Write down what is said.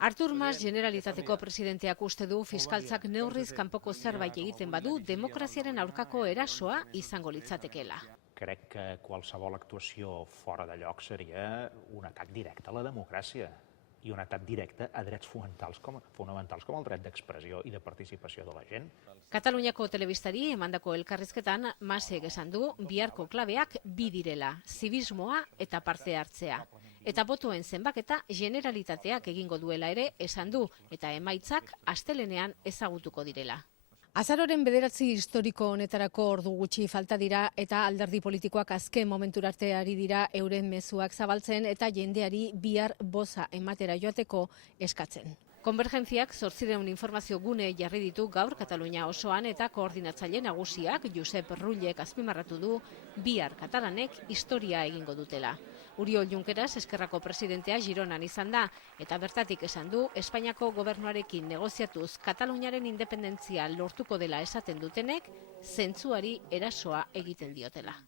Artur Mas Generalitateko presidenteak uste du fiskaltzak neurriz kanpoko zerbait egiten badu demokraziaren aurkako erasoa izango litzatekeela. Crec que qualsevol actuació fora de lloc seria un atac directe a la democràcia i un atac directe a drets fonamentals com el dret d'expressió i de participació de la gent. Kataluniako telebistari emandako elkarrizketan Masek esan du biharko klabeak bi direla, zibismoa eta parte hartzea. Eta botoen zenbaketa Generalitateak egingo duela ere esan du eta emaitzak astelehenean ezagutuko direla. Azaroren 9 historiko honetarako ordu gutxi falta dira eta alderdi politikoak azken momentura arte ari dira euren mezuak zabaltzen eta jendeari bihar boza ematera joateko eskatzen. Konvergentziak 800 informazio gune jarri ditu gaur Katalunia osoan eta koordinatzaile nagusiak Josep Rullek azpimarratu du bihar katalanek historia egingo dutela. Oriol Junqueras Eskerrako presidentea Gironan izan da eta bertatik esan du Espainiako gobernuarekin negoziatuz Kataluniaren independentzia lortuko dela esaten dutenek zentzuari erasoa egiten diotela.